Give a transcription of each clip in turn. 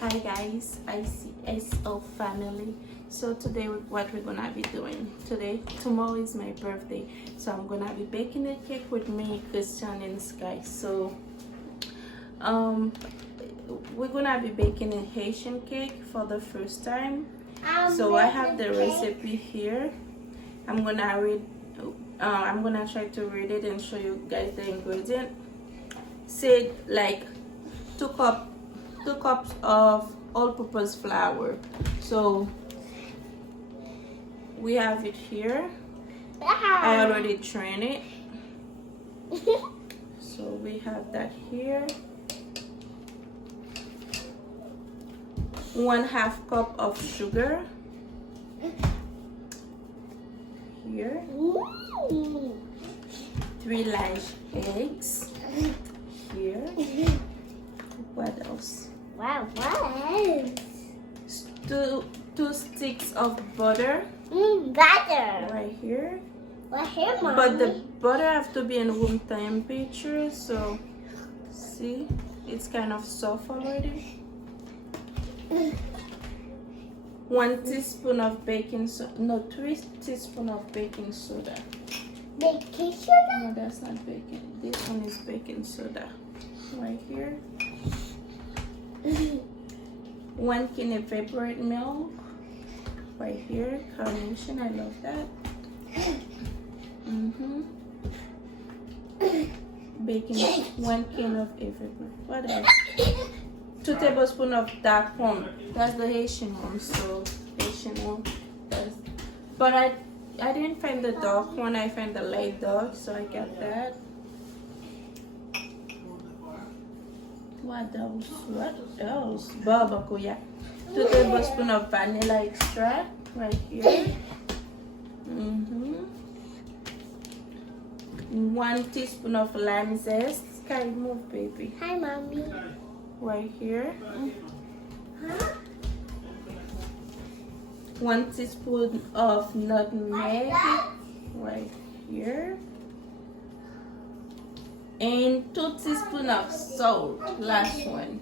Hi guys, ICSO family. So today what we're gonna be doing tomorrow is my birthday, so I'm gonna be baking a cake with me, Christian and Sky. So we're gonna be baking a Haitian cake for the first time. So I have the recipe here. I'm gonna try to read it and show you guys the ingredient. Say like 2 cups of all-purpose flour. So we have it here. I already trained it. So we have that here. 1/2 cup of sugar here. 3 large eggs here. What else? Wow, what? 2 sticks of butter. Butter. Right here. Right here, Mommy. But the butter have to be in room temperature. So see, it's kind of soft already. 1 teaspoon of baking soda. No, 3 teaspoons of baking soda. Baking soda? No, that's not baking. This one is baking soda. Right here. 1 can evaporate milk. Right here. Carnation. I love that. Baking. 1 can of evaporate. What else? 2 tablespoons of dark rum. That's the Haitian one. So Haitian one. But I didn't find the dark one. I found the light dark. So I got that. What else? What else? Barbacoa. 2 tablespoons of vanilla extract right here. 1 teaspoon of lime zest. Sky, move, baby. Hi, Mommy. Right here. Huh? 1 teaspoon of nutmeg right here. And 2 teaspoons of salt, last one,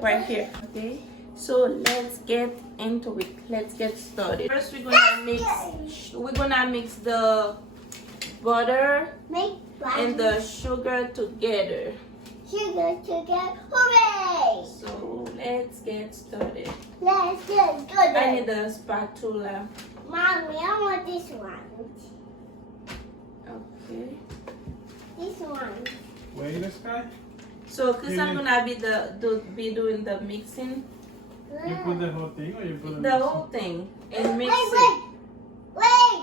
right here. Okay, so let's get into it. Let's get started. First, we're gonna mix the butter and the sugar together. Sugar together. Hooray! So let's get started. Let's get good. I need a spatula. Mommy, I want this one. Okay. This one. Wait, this guy? So, Christian gonna be doing the mixing. You put the whole thing or you put The whole thing and mix it. Wait!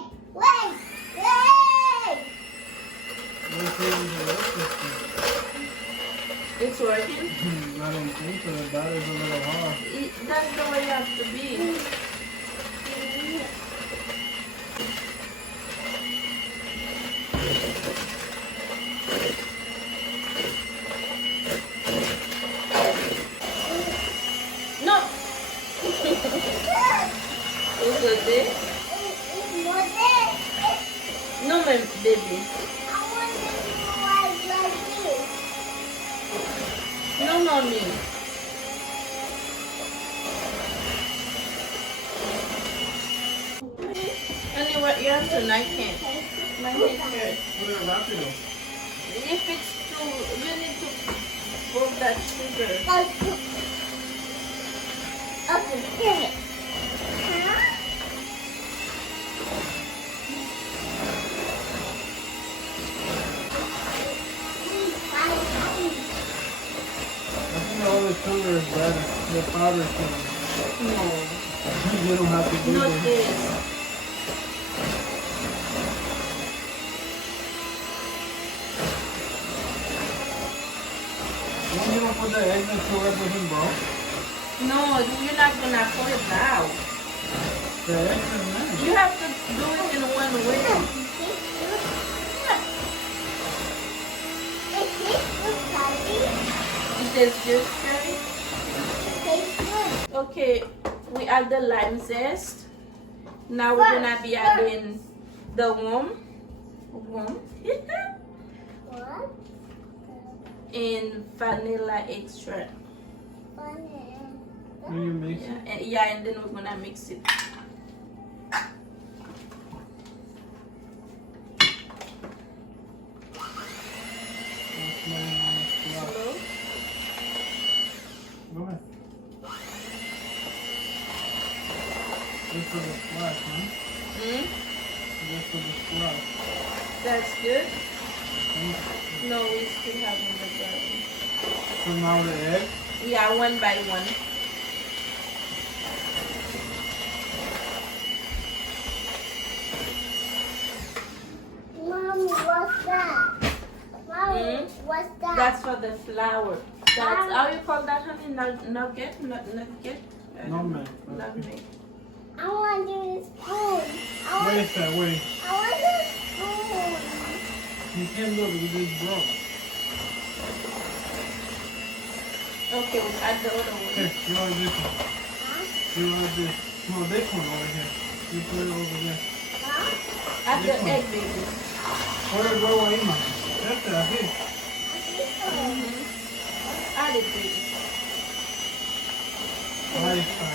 It's working. I don't think so. The batter's a little hard. That's the way you have to be. No. Is it this? No, my baby. No, mommy. Only what you have to, I can't. My head hurts. Put it rápido. If it's too, you need to put that sugar. Okay. I think all the sugar is better. The powder sugar. No. You don't have to do Not this. this. When you don't put the eggs and sugar doesn't brown? No, you're not gonna put it now. The eggs are nice. You have to do it in one way. It tastes good, Sherry? Okay, we add the lime zest. Now we're gonna be adding the rum. What? And vanilla extract. Will you mix it? Yeah, and then we're gonna mix it. Slow. Go ahead. Just for the splash, huh? Just for the splash. That's good. Okay. No, we still having the garlic. So now the egg. Yeah, one by one. Mommy, what's that? Mommy, what's that? That's for the flour. That's how you call that, honey? Nugget? Nugget? Nutmeg. Nutmeg. I want to do the spoon. Wait, that way. I want the spoon. You can't look because it's broke. Okay, we'll add the other one. Here, you want this one. Huh? You want this. No, this one over here. You put it over there. Huh? Add the This one. egg, baby. Put it where ahí, ma. That's it, así. Add it, baby. Ahí está.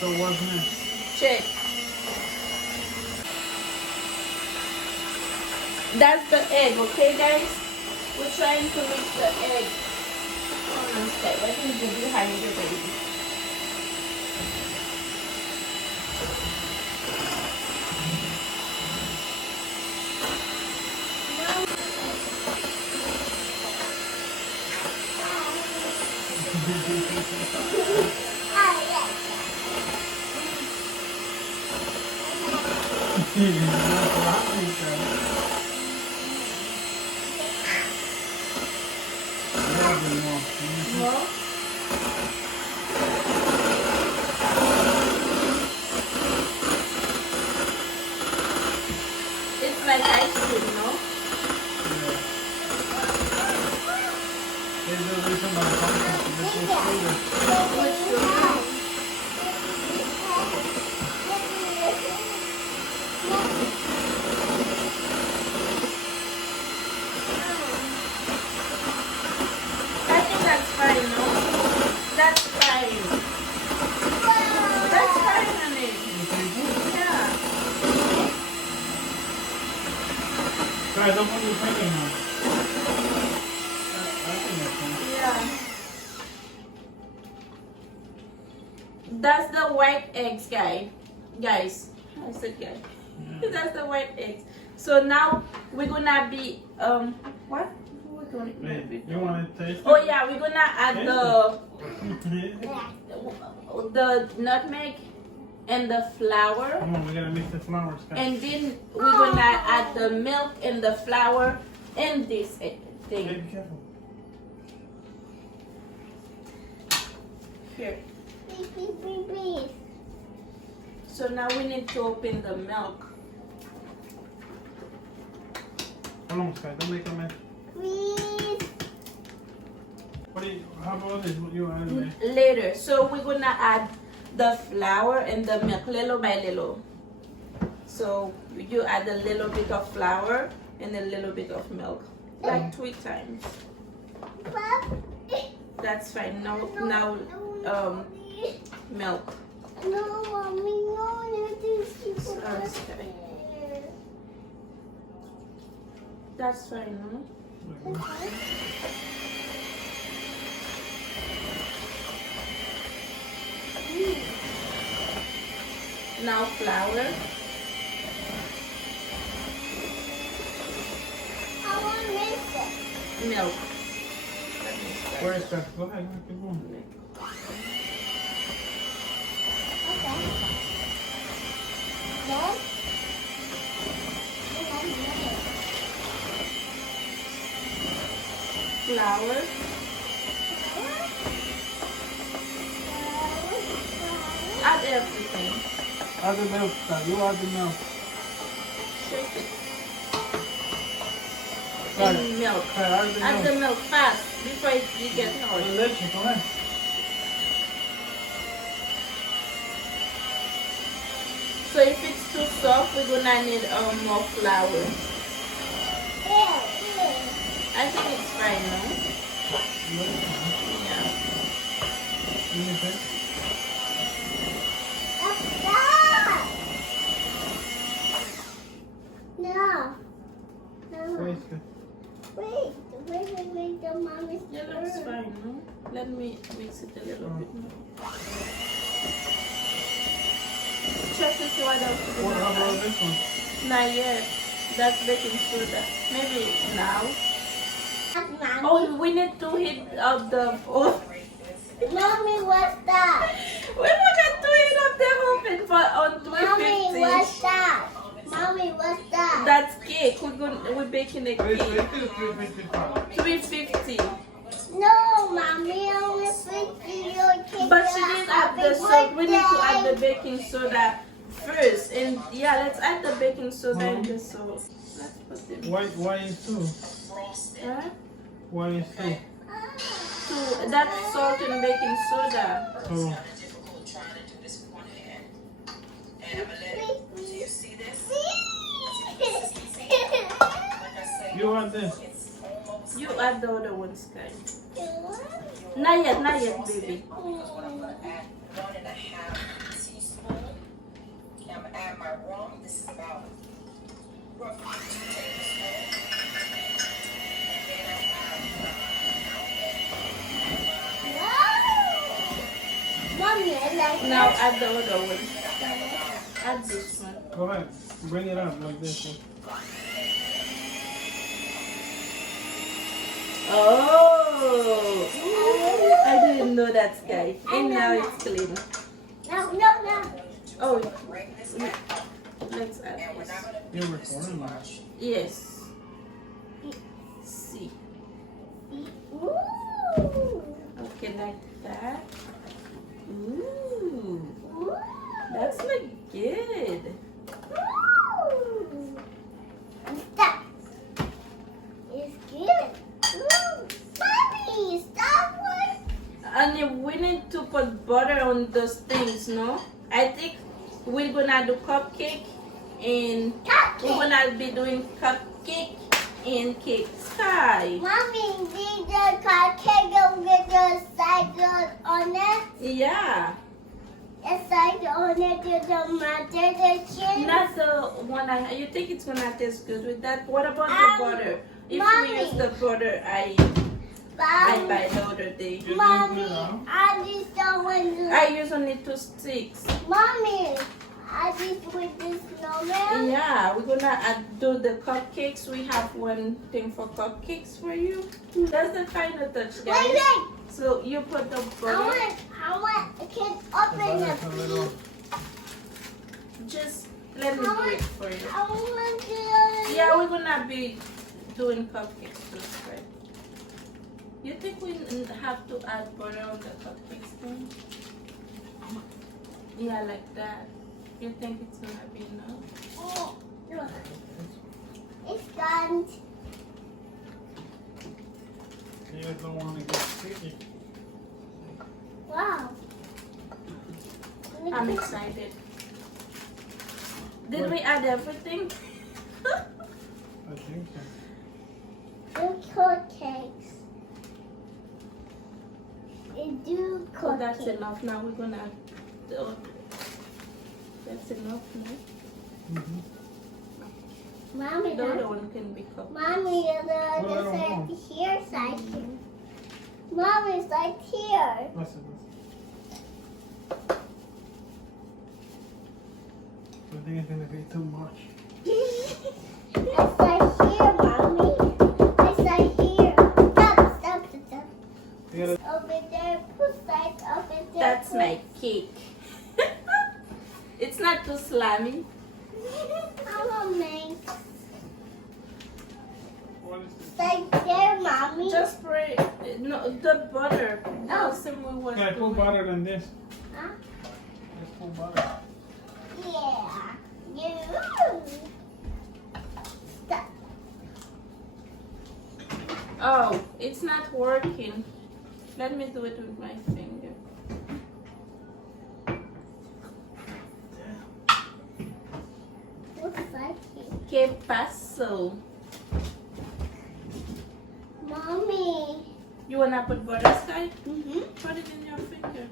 So what's next? Check. That's the egg, okay, guys? We're trying to mix the egg. Hold on a sec. Let me go behind you, baby. More? It's like ice cream, no? With sugar. I think that's fine, no? That's fine. That's fine, honey. Yeah. Guys, don't put your finger now. I think that's fine. Yeah. That's the white eggs, guys. I said guys. Yeah. That's the white eggs. So now we're gonna be what? We're gonna Wait, you want to taste it? Oh yeah, we're gonna add the nutmeg and the flour, Come on, we gotta mix the flowers, guys. and then we're gonna add the milk and the flour and this Hey, thing be careful. here. Please. So now we need to open the milk. Hold on, Sky, don't make a mess. Please. What do you, how about this? What you want to do? Later. So we're gonna add the flour and the milk little by little. So you add a little bit of flour and a little bit of milk, like 3 times. That's fine. Now milk. No, mommy, no, Sorry, Sky. That's fine, no? Now flour. I want to mix it. Milk. Where is that? Go ahead, keep going. Okay. Then? Flour. Add everything. Add the milk, Sky. You add the milk. Shake it. Sky, And milk. Sky, add the Add milk. the milk fast before it gets hard. Leche, go ahead. So if it's too soft, we're gonna need more flour. I whisk it. Wait, the mommy's Yeah, that's fine, no? Let me mix it a little bit more. Check to see what else to do. What about this one? Not yet. That's baking soda. Maybe now. Mommy. Oh, we need to heat up the oven. Mommy, what's that? We forgot to heat up the oven for on Mommy, 350. what's that? Mommy, what's that? That's cake. We're baking a cake. 355. 350. No, Mommy, only 50 your cake. But she didn't add the salt. We need to add the baking soda first. And yeah, let's add the baking soda and the salt. Let's put them. Why is 2? Huh? Why is 2? That's salt and baking soda. Oh. You want this? You add the other ones, guys. Not yet, baby. Mommy, I like Now that. add the other one. Add this one. Go ahead. Bring it up like this. Oh! I didn't know that, guys. And now it's clean. No. Oh, let's add this. You're recording that. Yes. See. Ooh. Okay, like that. Ooh. Ooh. That's like good. Ooh. That is good. Ooh. Mommy, stop one. And we need to put butter on those things, no? I think we're gonna do cupcake and we're gonna be doing cupcake and cake sky. Mommy, did the cupcake go with the side on it? Yeah. The side on it to the mother, the chin? Not the one you think it's gonna taste good with that? What about the butter? If Mommy. we use the butter I Mommy, buy the other day. Mommy, I just don't want to. I use only 2 sticks. Mommy, I just with this snowman. Yeah, we're gonna do the cupcakes. We have one thing for cupcakes for you. That's the final touch, guys. Wait. So you put the butter. I want, can open the Just let me do it for you. I want to. Yeah, we're gonna be doing cupcakes too, right? You think we have to add butter on the cupcakes thing? Yeah, like that. You think it's gonna be enough? Oh, look. It's done. You don't want to get sticky. Wow. I'm excited. Did we add everything? I think so. Do cupcakes. They do cupcakes. Oh, that's enough. Now we're gonna add the other. That's enough now. Mommy, The other one can be cooked. Mommy, the Well, I side don't know. here, side here. Mommy's like here. Listen. I think it's gonna be too much. It's like here, Mommy. It's like here. Stop. You gotta, Over there, put side over there. That's my cake. It's not too slimy. I want mine. what is this? Like there, Mommy. Just spray no the butter. No, same way was Yeah, put doing. butter than this. Huh? Just put butter. Yeah. You. Stop. Oh, it's not working. Let me do it with my finger. Looks like it. Que paso? Mommy. You wanna put butter, Sky? Mm-hmm. Put it in your finger.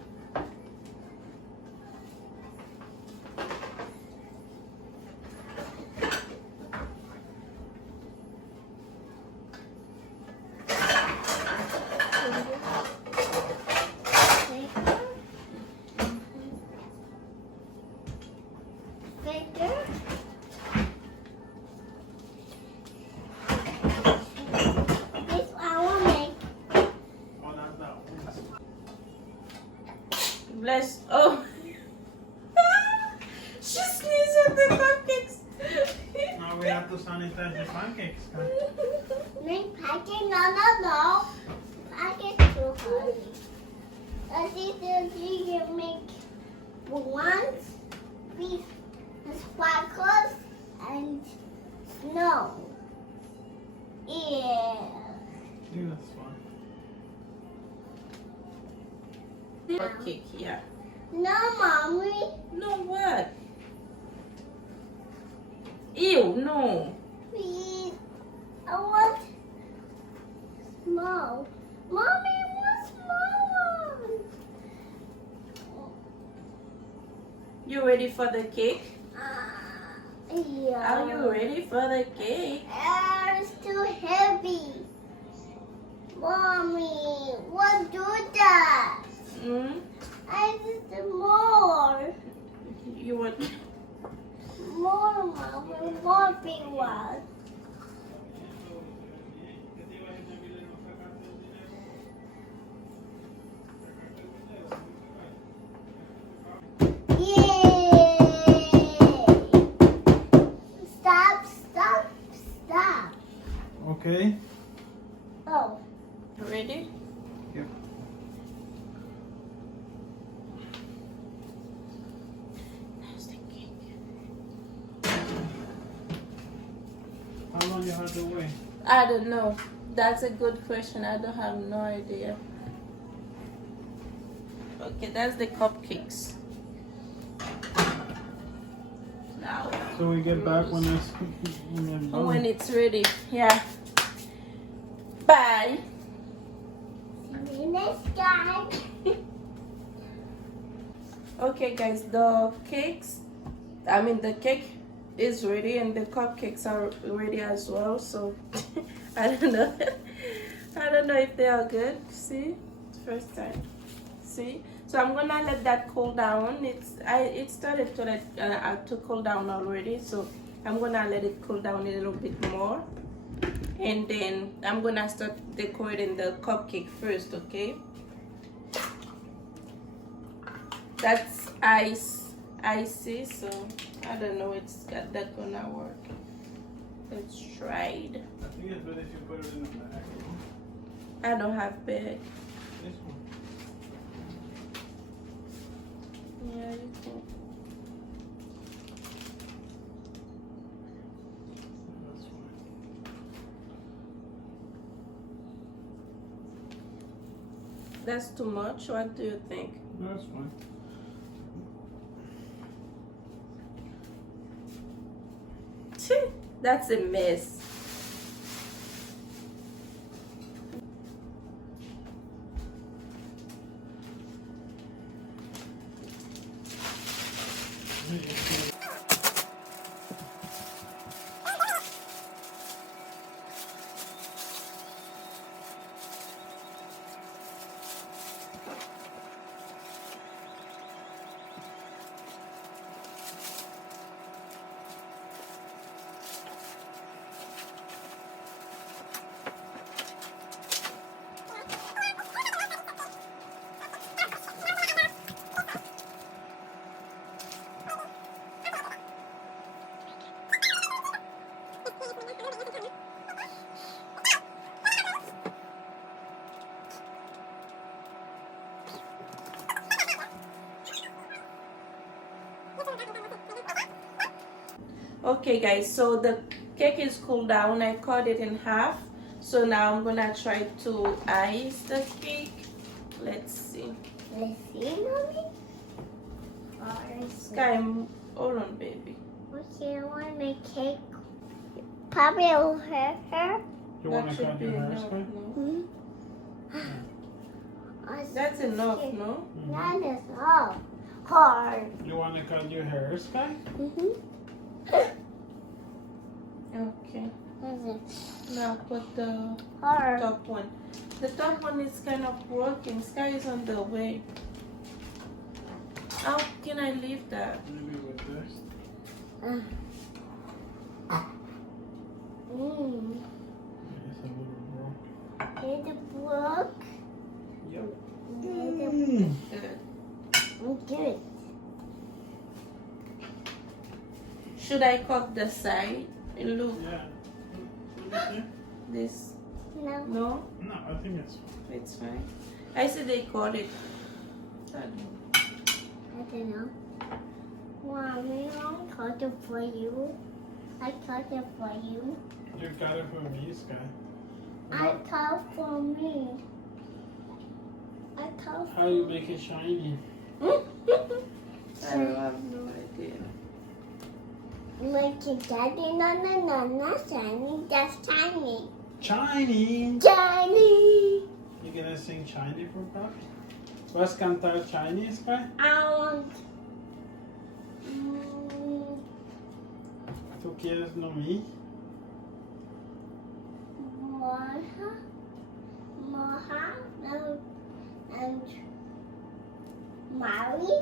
I can no. I get too hard. I think that you can make balloons, with sparkles, and snow. Yeah. Yeah, that's fine. Cupcake, yeah. No, mommy. No, what? Ew, no. Please. I want small. Mommy, I want small one. You ready for the cake? Yeah. Are you ready for the cake? It's too heavy. Mommy, what do that? Hmm? I need more. You want? More, mommy. More big one. Yay! Stop. Okay. Oh. Ready? Yep. That's the cake. How long you have to wait? I don't know. That's a good question. I don't have no idea. Okay, that's the cupcakes. Now, So we get back when it's done. when it's ready. Yeah. Bye. See you next time. Okay, guys, the cake is ready and the cupcakes are ready as well. So I don't know. I don't know if they are good. See, first time. See, so I'm gonna let that cool down. It started to cool down already. So I'm gonna let it cool down a little bit more, and then I'm gonna start decorating the cupcake first. Okay. That's icy, so I don't know it's that gonna work. Let's try it. I think it's better if you put it in the bag. I don't have bag. This one. Yeah, you can. That's fine. That's too much. What do you think? That's fine. That's a mess. Okay guys, so the cake is cooled down. I cut it in half. So now I'm gonna try to ice the cake. Let's see. Let's see, mommy. Sky, hold on, baby. Okay, I want to make cake. Probably will hurt her. You want That to should cut be your hair, enough. Sky? No? That's enough, no? That is all hard. You want to cut your hair, Sky? Okay. This Now put the hard. top one. The top one is kind of working. Sky is on the way. How can I leave that? Maybe with this. It's a little broken. Here's the book. Yep. Good. Good. Should I cut the side? Look, Yeah. What did you say? this. No. No? No, I think it's It's fine. I said they called it. I don't know. I don't know. Mommy, I cut it for you. I cut it for you. You got it for me, Sky. I cut for me. I cut How you make it shiny? I have no idea. Make it daddy, no, shiny, that's tiny. Shiny! Shiny! You gonna sing shiny for Poppy? Vas cantar shiny, Sky? I want. ¿Tú quieres no me? Moha, and Mari.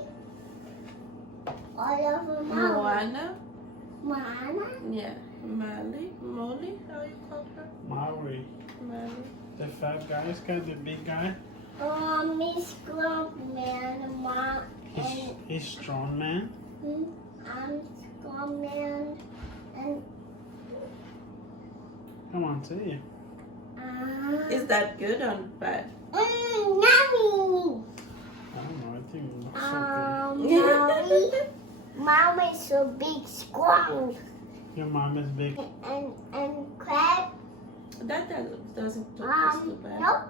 All of them. Moana? Moana. Yeah. Molly? How you call her? Maui. Molly. The fat guy, Sky, the big guy. Miss Grumpman, Mom, He's strong, man. I'm Grumpman, and Come on, say it. Is that good or bad? Yummy. I don't know, I think it looks so good. Mom is so big, strong, Your mom is big. and crab. That doesn't taste too bad. Nope.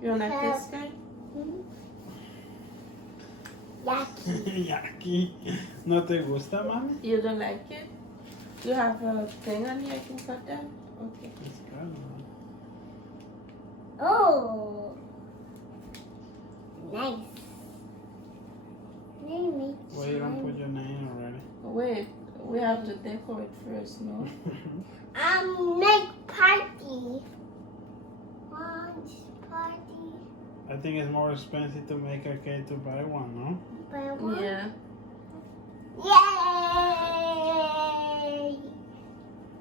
You don't like this guy? Yucky. Yucky. ¿No te gusta, mami? You don't like it? You have a thing on here I can cut down? Okay. It's good, man. Oh, nice. Name Well, you don't put your name already. Wait, we have to decorate first, no? Make party. Lunch party. I think it's more expensive to make a cake to buy one, no? By one. Yeah. Yay!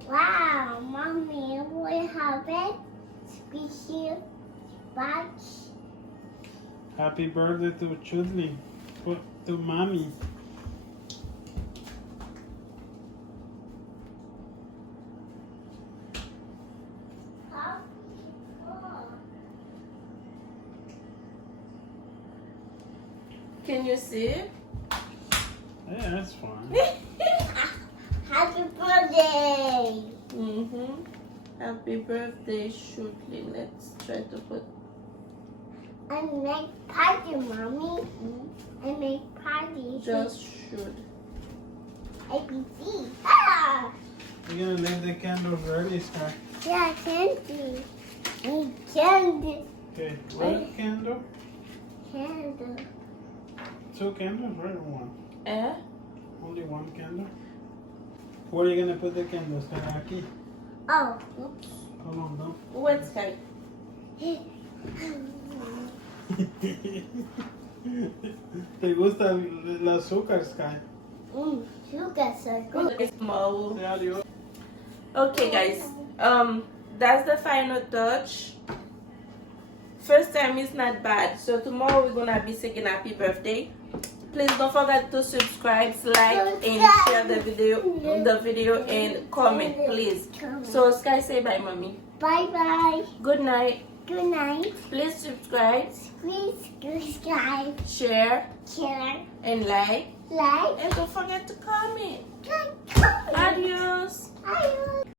Wow, Mommy, we have it. Squishy, sponge. Happy birthday to Chudley. To mommy. Can you see it? Yeah, that's fine. Happy birthday! Mm-hmm. Happy birthday, Shoudeline. Let's try to put... I make party, Mommy. I make party. Just should. ABC. Ah! You're gonna leave the candles ready, Sky. Yeah, candy. And candy. Okay, red candle. Candle. 2 candles, right? Or 1? Eh? Only 1 candle. Where are you gonna put the candles? Aquí. Oh. Oops. Hold on, no. What's that? ¿Te gusta el azúcar, Sky? Sugar so good. It's small. Say adios. Okay, guys. That's the final touch. First time is not bad. So tomorrow we're gonna be singing happy birthday. Please don't forget to subscribe, like, and share the video, and comment, please. So Sky, say bye, mommy. Bye bye. Good night. Good night. Please subscribe, Please subscribe, share, share, and like. like, And don't forget to comment. comment. Adios. Bye.